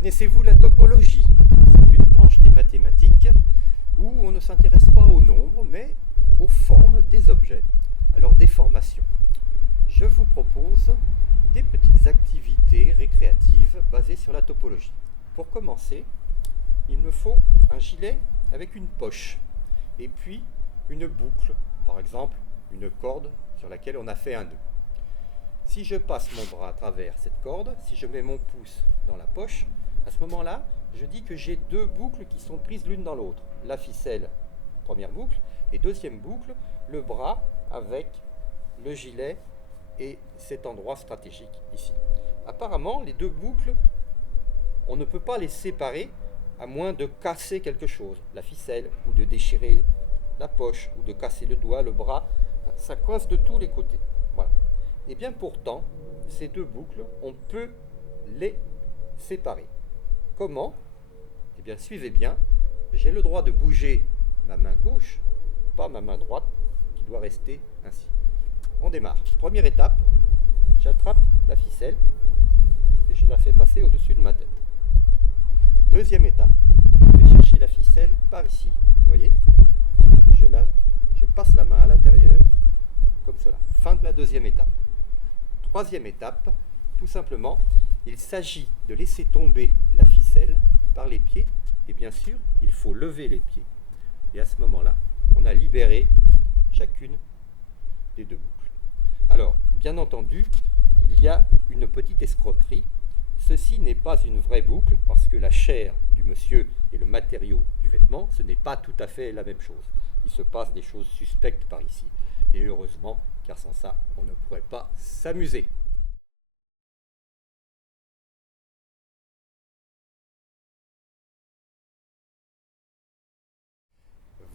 Connaissez-vous la topologie? C'est une branche des mathématiques où on ne s'intéresse pas au nombre, mais aux formes des objets, à leur déformation. Je vous propose des petites activités récréatives basées sur la topologie. Pour commencer, il me faut un gilet avec une poche et puis une boucle, par exemple une corde sur laquelle on a fait un nœud. Si je passe mon bras à travers cette corde, si je mets mon pouce dans la poche, à ce moment-là, je dis que j'ai deux boucles qui sont prises l'une dans l'autre. La ficelle, première boucle, et deuxième boucle, le bras avec le gilet et cet endroit stratégique ici. Apparemment, les deux boucles, on ne peut pas les séparer à moins de casser quelque chose, la ficelle, ou de déchirer la poche, ou de casser le doigt, le bras. Ça coince de tous les côtés. Voilà. Et bien pourtant, ces deux boucles, on peut les séparer. Comment? Eh bien, suivez bien. J'ai le droit de bouger ma main gauche, pas ma main droite, qui doit rester ainsi. On démarre. Première étape, j'attrape la ficelle et je la fais passer au-dessus de ma tête. Deuxième étape, je vais chercher la ficelle par ici. Vous voyez? Je passe la main à l'intérieur, comme cela. Fin de la deuxième étape. Troisième étape, tout simplement, il s'agit de laisser tomber la ficelle par les pieds. Et bien sûr, il faut lever les pieds. Et à ce moment-là, on a libéré chacune des deux boucles. Alors, bien entendu, il y a une petite escroquerie. Ceci n'est pas une vraie boucle parce que la chair du monsieur et le matériau du vêtement, ce n'est pas tout à fait la même chose. Il se passe des choses suspectes par ici. Et heureusement, car sans ça, on ne pourrait pas s'amuser.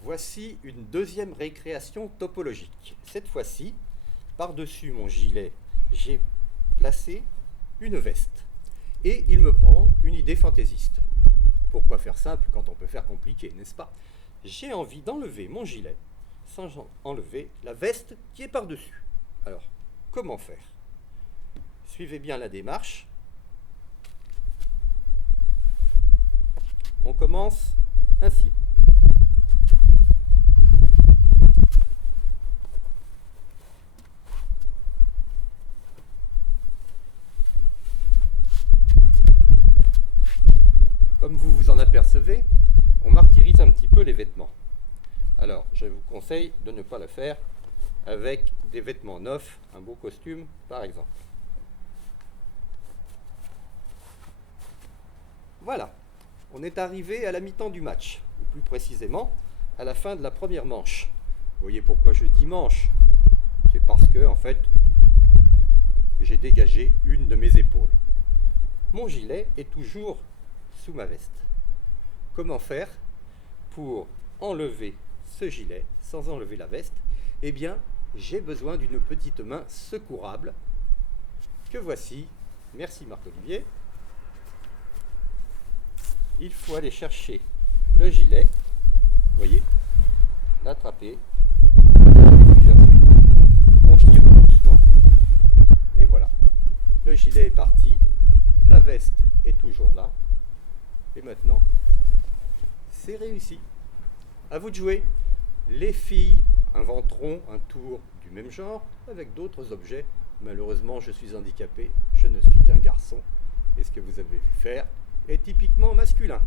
Voici une deuxième récréation topologique. Cette fois-ci, par-dessus mon gilet, j'ai placé une veste. Et il me prend une idée fantaisiste. Pourquoi faire simple quand on peut faire compliqué, n'est-ce pas? J'ai envie d'enlever mon gilet sans enlever la veste qui est par-dessus. Alors, comment faire? Suivez bien la démarche. On commence ainsi. Comme vous vous en apercevez, on martyrise un petit peu les vêtements. Alors, je vous conseille de ne pas le faire avec des vêtements neufs, un beau costume par exemple. Voilà, on est arrivé à la mi-temps du match, ou plus précisément à la fin de la première manche. Vous voyez pourquoi je dis manche? C'est parce que, en fait, j'ai dégagé une de mes épaules. Mon gilet est toujours sous ma veste. Comment faire pour enlever ce gilet sans enlever la veste? Eh bien, j'ai besoin d'une petite main secourable que voici. Merci Marc-Olivier. Il faut aller chercher le gilet, vous voyez, l'attraper, plusieurs suites, on tire doucement, et voilà. Le gilet est parti, la veste est toujours là, et maintenant, c'est réussi. À vous de jouer. Les filles inventeront un tour du même genre avec d'autres objets. Malheureusement, je suis handicapé, je ne suis qu'un garçon. Et ce que vous avez vu faire est typiquement masculin.